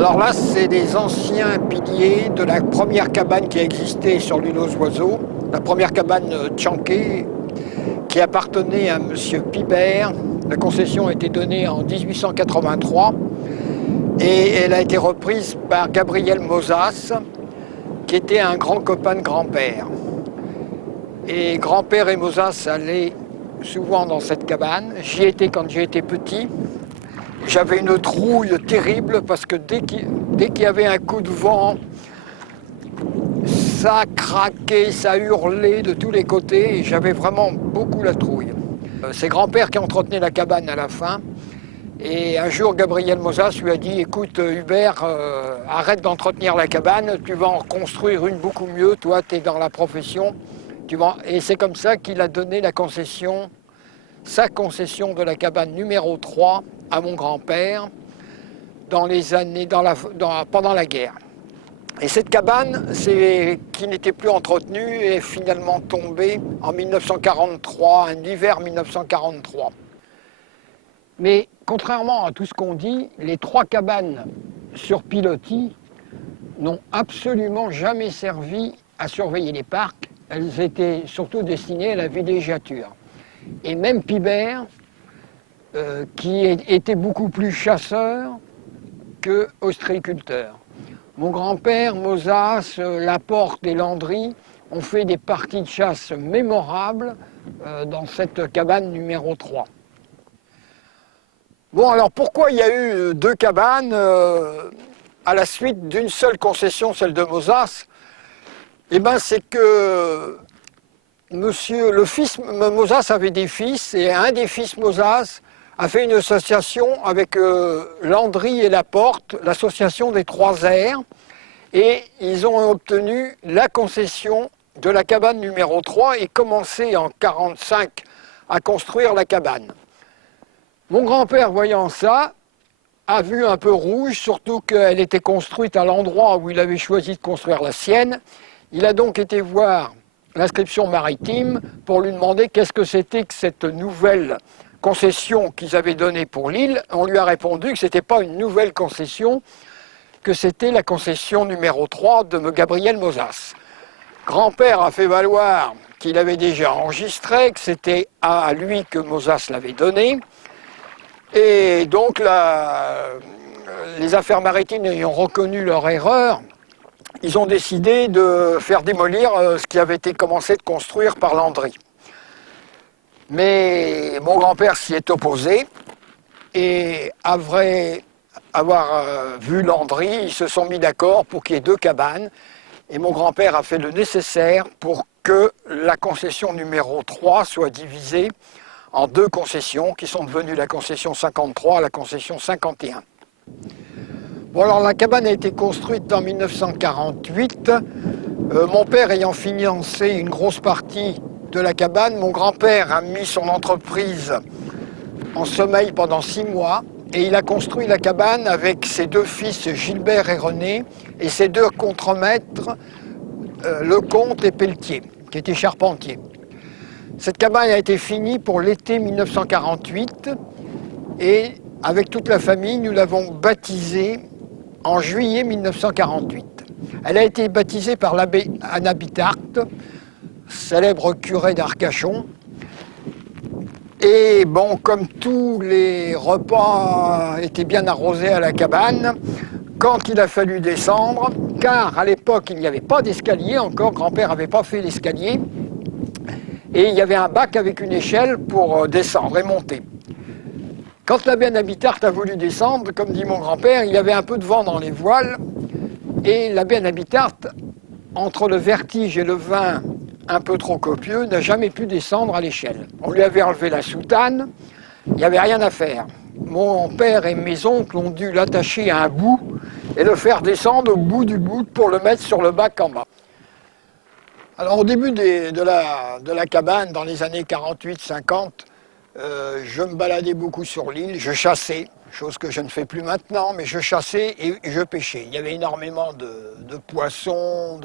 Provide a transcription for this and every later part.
Alors là, c'est des anciens piliers de la première cabane qui a existé sur l'île aux Oiseaux, la première cabane Tchanké, qui appartenait à M. Pibert. La concession a été donnée en 1883 et elle a été reprise par Gabriel Mozas, qui était un grand copain de grand-père. Et grand-père et Mozas allaient souvent dans cette cabane. J'y étais quand j'étais petit. J'avais une trouille terrible parce que dès qu'il y avait un coup de vent, ça craquait, ça hurlait de tous les côtés et j'avais vraiment beaucoup la trouille. C'est grand-père qui entretenait la cabane à la fin. Et un jour, Gabriel Mozas lui a dit « Écoute, Hubert, arrête d'entretenir la cabane, tu vas en construire une beaucoup mieux, toi, tu es dans la profession. » Et c'est comme ça qu'il a donné la concession, sa concession de la cabane numéro 3 à mon grand-père dans les années, pendant la guerre. Et cette cabane, qui n'était plus entretenue, est finalement tombée en 1943, un hiver 1943. Mais contrairement à tout ce qu'on dit, les 3 cabanes sur pilotis n'ont absolument jamais servi à surveiller les parcs. Elles étaient surtout destinées à la villégiature. Et même Pibert, qui était beaucoup plus chasseur que ostréiculteur. Mon grand-père, Mozas, Laporte et Landry ont fait des parties de chasse mémorables dans cette cabane numéro 3. Bon, alors pourquoi il y a eu 2 cabanes à la suite d'une seule concession, celle de Mozas? Eh bien, c'est que le fils Mozas avait des fils, et un des fils Mozas a fait une association avec Landry et Laporte, l'association des 3 airs, et ils ont obtenu la concession de la cabane numéro 3 et commencé en 1945 à construire la cabane. Mon grand-père, voyant ça, a vu un peu rouge, surtout qu'elle était construite à l'endroit où il avait choisi de construire la sienne. Il a donc été voir l'inscription maritime pour lui demander qu'est-ce que c'était que cette nouvelle concession qu'ils avaient donnée pour l'île. On lui a répondu que ce n'était pas une nouvelle concession, que c'était la concession numéro 3 de Gabriel Mozas. Grand-père a fait valoir qu'il avait déjà enregistré, que c'était à lui que Mozas l'avait donné. Et donc les affaires maritimes ayant reconnu leur erreur, ils ont décidé de faire démolir ce qui avait été commencé de construire par Landry. Mais mon grand-père s'y est opposé et après avoir vu Landry, ils se sont mis d'accord pour qu'il y ait 2 cabanes et mon grand-père a fait le nécessaire pour que la concession numéro 3 soit divisée en 2 concessions qui sont devenues la concession 53 et la concession 51. Bon, alors la cabane a été construite en 1948. Mon père ayant financé une grosse partie de la cabane, mon grand-père a mis son entreprise en sommeil pendant 6 mois et il a construit la cabane avec ses 2 fils Gilbert et René et ses 2 contremaîtres, Lecomte et Pelletier, qui étaient charpentiers. Cette cabane a été finie pour l'été 1948 et avec toute la famille, nous l'avons baptisée en juillet 1948. Elle a été baptisée par l'abbé Anabitart, célèbre curé d'Arcachon. Et bon, comme tous les repas étaient bien arrosés à la cabane, quand il a fallu descendre, car à l'époque il n'y avait pas d'escalier encore, grand-père n'avait pas fait l'escalier, et il y avait un bac avec une échelle pour descendre et monter. Quand l'abbé Anabitart a voulu descendre, comme dit mon grand-père, il y avait un peu de vent dans les voiles, et l'abbé Anabitart, entre le vertige et le vin un peu trop copieux, n'a jamais pu descendre à l'échelle. On lui avait enlevé la soutane, il n'y avait rien à faire. Mon père et mes oncles ont dû l'attacher à un bout et le faire descendre au bout du bout pour le mettre sur le bac en bas. Alors au début de la cabane, dans les années 48-50, je me baladais beaucoup sur l'île, je chassais, chose que je ne fais plus maintenant, mais je chassais et je pêchais. Il y avait énormément de poissons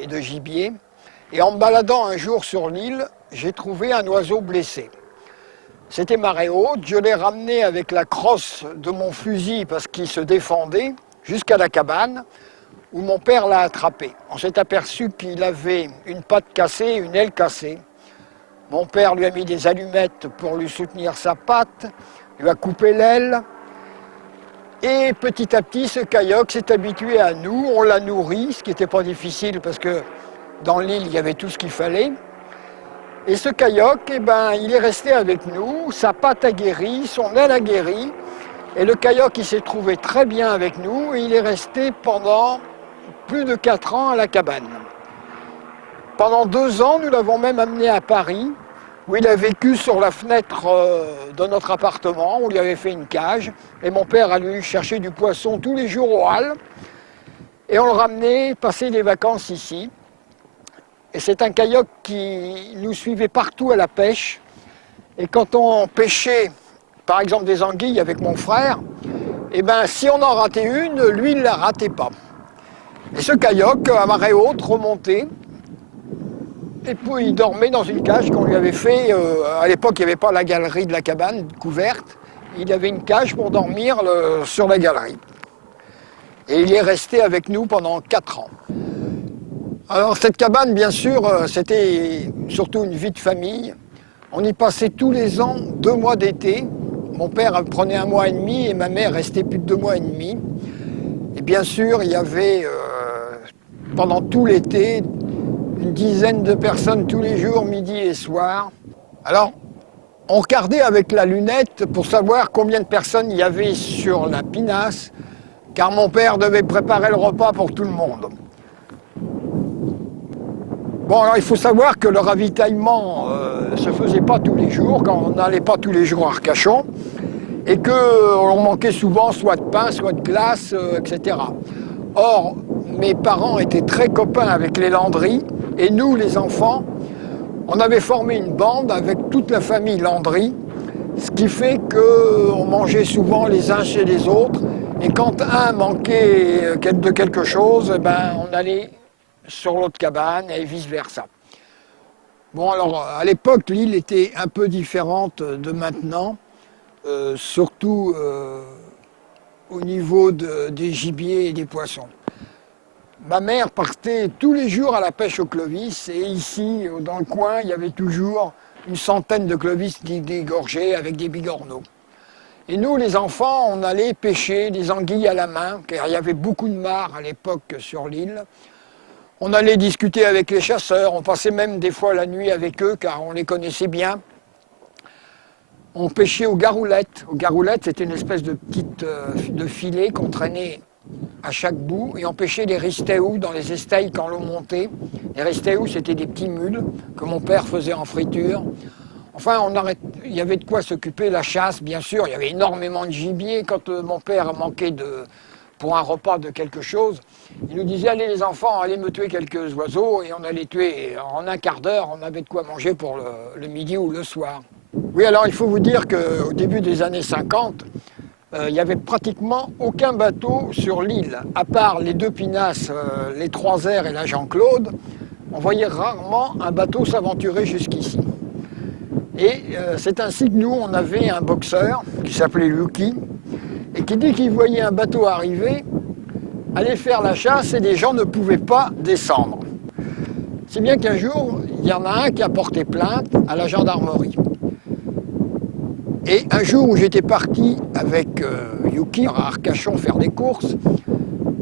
et de gibier. Et en me baladant un jour sur l'île, j'ai trouvé un oiseau blessé. C'était marée haute, je l'ai ramené avec la crosse de mon fusil parce qu'il se défendait jusqu'à la cabane où mon père l'a attrapé. On s'est aperçu qu'il avait une patte cassée, une aile cassée. Mon père lui a mis des allumettes pour lui soutenir sa patte, lui a coupé l'aile. Et petit à petit, ce kayak s'est habitué à nous, on l'a nourri, ce qui n'était pas difficile parce que dans l'île, il y avait tout ce qu'il fallait. Et ce kayak, eh ben, il est resté avec nous, sa patte a guéri, son aile a guéri. Et le kayak, il s'est trouvé très bien avec nous et il est resté pendant plus de 4 ans à la cabane. Pendant 2 ans, nous l'avons même amené à Paris, où il a vécu sur la fenêtre de notre appartement, où il avait fait une cage. Et mon père allait chercher du poisson tous les jours au Halles. Et on le ramenait passer des vacances ici. Et c'est un kayak qui nous suivait partout à la pêche. Et quand on pêchait, par exemple des anguilles avec mon frère, eh ben, si on en ratait une, lui, il ne la ratait pas. Et ce kayak, à marée haute, remontait. Et puis il dormait dans une cage qu'on lui avait fait. À l'époque, il n'y avait pas la galerie de la cabane couverte. Il avait une cage pour dormir sur la galerie. Et il est resté avec nous pendant 4 ans. Alors cette cabane, bien sûr, c'était surtout une vie de famille. On y passait tous les ans 2 mois d'été. Mon père prenait 1 mois et demi et ma mère restait plus de 2 mois et demi. Et bien sûr, il y avait pendant tout l'été une dizaine de personnes tous les jours, midi et soir. Alors, on regardait avec la lunette pour savoir combien de personnes il y avait sur la pinasse, car mon père devait préparer le repas pour tout le monde. Bon, alors il faut savoir que le ravitaillement ne se faisait pas tous les jours, quand on n'allait pas tous les jours à Arcachon, et qu'on manquait souvent soit de pain, soit de glace, etc. Or, mes parents étaient très copains avec les Landry, et nous, les enfants, on avait formé une bande avec toute la famille Landry, ce qui fait qu'on mangeait souvent les uns chez les autres, et quand un manquait de quelque chose, ben, on allait sur l'autre cabane et vice-versa. Bon, alors, à l'époque, l'île était un peu différente de maintenant, surtout au niveau des gibiers et des poissons. Ma mère partait tous les jours à la pêche au clovis, et ici, dans le coin, il y avait toujours une centaine de clovis dégorgés avec des bigorneaux. Et nous, les enfants, on allait pêcher des anguilles à la main, car il y avait beaucoup de mares à l'époque sur l'île. On allait discuter avec les chasseurs, on passait même des fois la nuit avec eux, car on les connaissait bien. On pêchait aux garoulettes. Aux garoulettes, c'était une espèce de petite de filet qu'on traînait à chaque bout, et on pêchait les ristéous dans les estailles quand l'eau montait. Les ristéous, c'était des petits mules que mon père faisait en friture. Enfin, il y avait de quoi s'occuper, la chasse, bien sûr. Il y avait énormément de gibier. Quand mon père manquait pour un repas de quelque chose, il nous disait « Allez les enfants, allez me tuer quelques oiseaux », et on allait tuer. En un quart d'heure, on avait de quoi manger pour le midi ou le soir. Oui, alors il faut vous dire qu'au début des années 50, il n'y avait pratiquement aucun bateau sur l'île, à part les 2 pinasses, les 3 airs et la Jean-Claude. On voyait rarement un bateau s'aventurer jusqu'ici. Et c'est ainsi que nous, on avait un boxeur qui s'appelait Lucky, et qui dit qu'il voyait un bateau arriver, aller faire la chasse, et les gens ne pouvaient pas descendre. Si bien qu'un jour, il y en a un qui a porté plainte à la gendarmerie. Et un jour où j'étais parti avec Yuki à Arcachon faire des courses,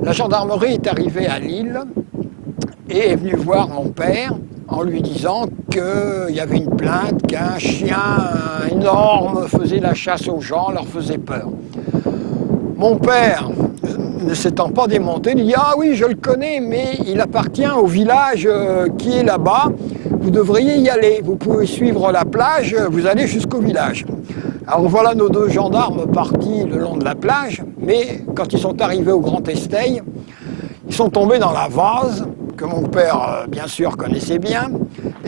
la gendarmerie est arrivée à l'île et est venue voir mon père en lui disant qu'il y avait une plainte, qu'un chien énorme faisait la chasse aux gens, leur faisait peur. Mon père, ne s'étant pas démonté, il dit « Ah oui, je le connais, mais il appartient au village qui est là-bas. Vous devriez y aller. Vous pouvez suivre la plage, vous allez jusqu'au village. » Alors voilà nos 2 gendarmes partis le long de la plage, mais quand ils sont arrivés au Grand Esteille, ils sont tombés dans la vase, que mon père, bien sûr, connaissait bien,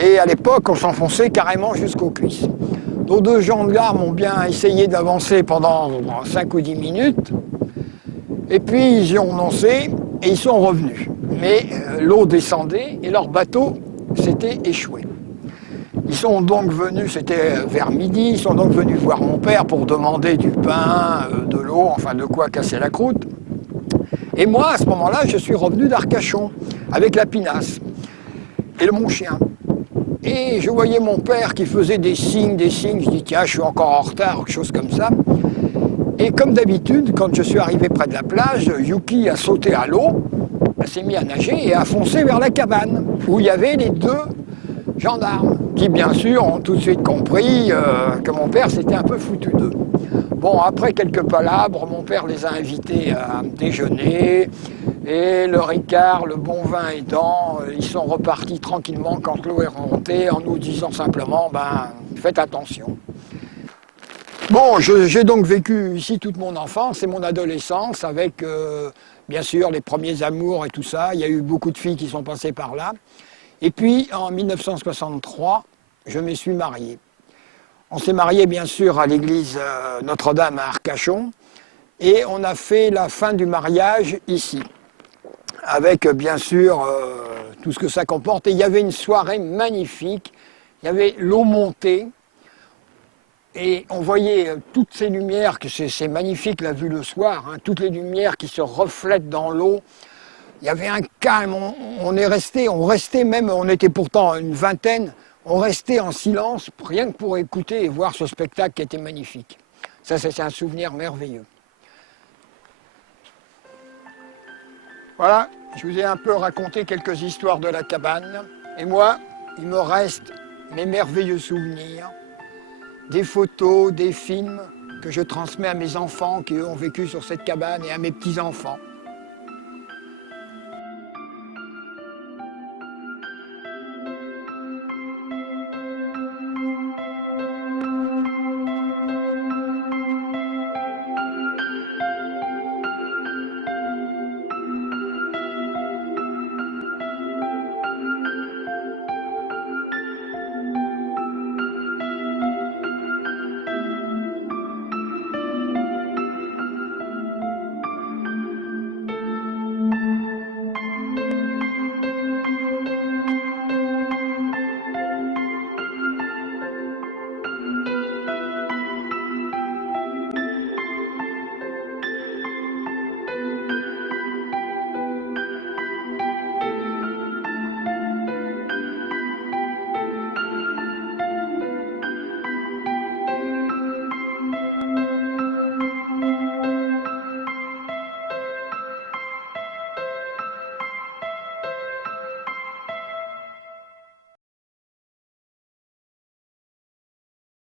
et à l'époque, on s'enfonçait carrément jusqu'aux cuisses. Nos 2 gendarmes ont bien essayé d'avancer pendant 5 ou 10 minutes, et puis ils y ont renoncé, et ils sont revenus. Mais l'eau descendait, et leur bateau s'était échoué. Ils sont donc venus, c'était vers midi, ils sont donc venus voir mon père pour demander du pain, de l'eau, enfin de quoi casser la croûte. Et moi, à ce moment-là, je suis revenu d'Arcachon avec la pinasse et mon chien. Et je voyais mon père qui faisait des signes. Je dis tiens, je suis encore en retard, quelque chose comme ça. Et comme d'habitude, quand je suis arrivé près de la plage, Yuki a sauté à l'eau, elle s'est mise à nager et a foncé vers la cabane où il y avait les deux gendarmes qui, bien sûr, ont tout de suite compris que mon père s'était un peu foutu d'eux. Bon, après quelques palabres, mon père les a invités à déjeuner et le ricard, le bon vin aidant, ils sont repartis tranquillement quand l'eau est remontée en nous disant simplement ben, faites attention. Bon, j'ai donc vécu ici toute mon enfance et mon adolescence avec, bien sûr, les premiers amours et tout ça. Il y a eu beaucoup de filles qui sont passées par là. Et puis, en 1963, je me suis marié. On s'est marié, bien sûr, à l'église Notre-Dame à Arcachon. Et on a fait la fin du mariage ici. Avec, bien sûr, tout ce que ça comporte. Et il y avait une soirée magnifique. Il y avait l'eau montée. Et on voyait toutes ces lumières, que c'est magnifique la vue le soir, hein, toutes les lumières qui se reflètent dans l'eau. Il y avait un calme, on restait même, on était pourtant une vingtaine, on restait en silence, rien que pour écouter et voir ce spectacle qui était magnifique. Ça, c'est un souvenir merveilleux. Voilà, je vous ai un peu raconté quelques histoires de la cabane. Et moi, il me reste mes merveilleux souvenirs, des photos, des films que je transmets à mes enfants qui ont vécu sur cette cabane et à mes petits-enfants.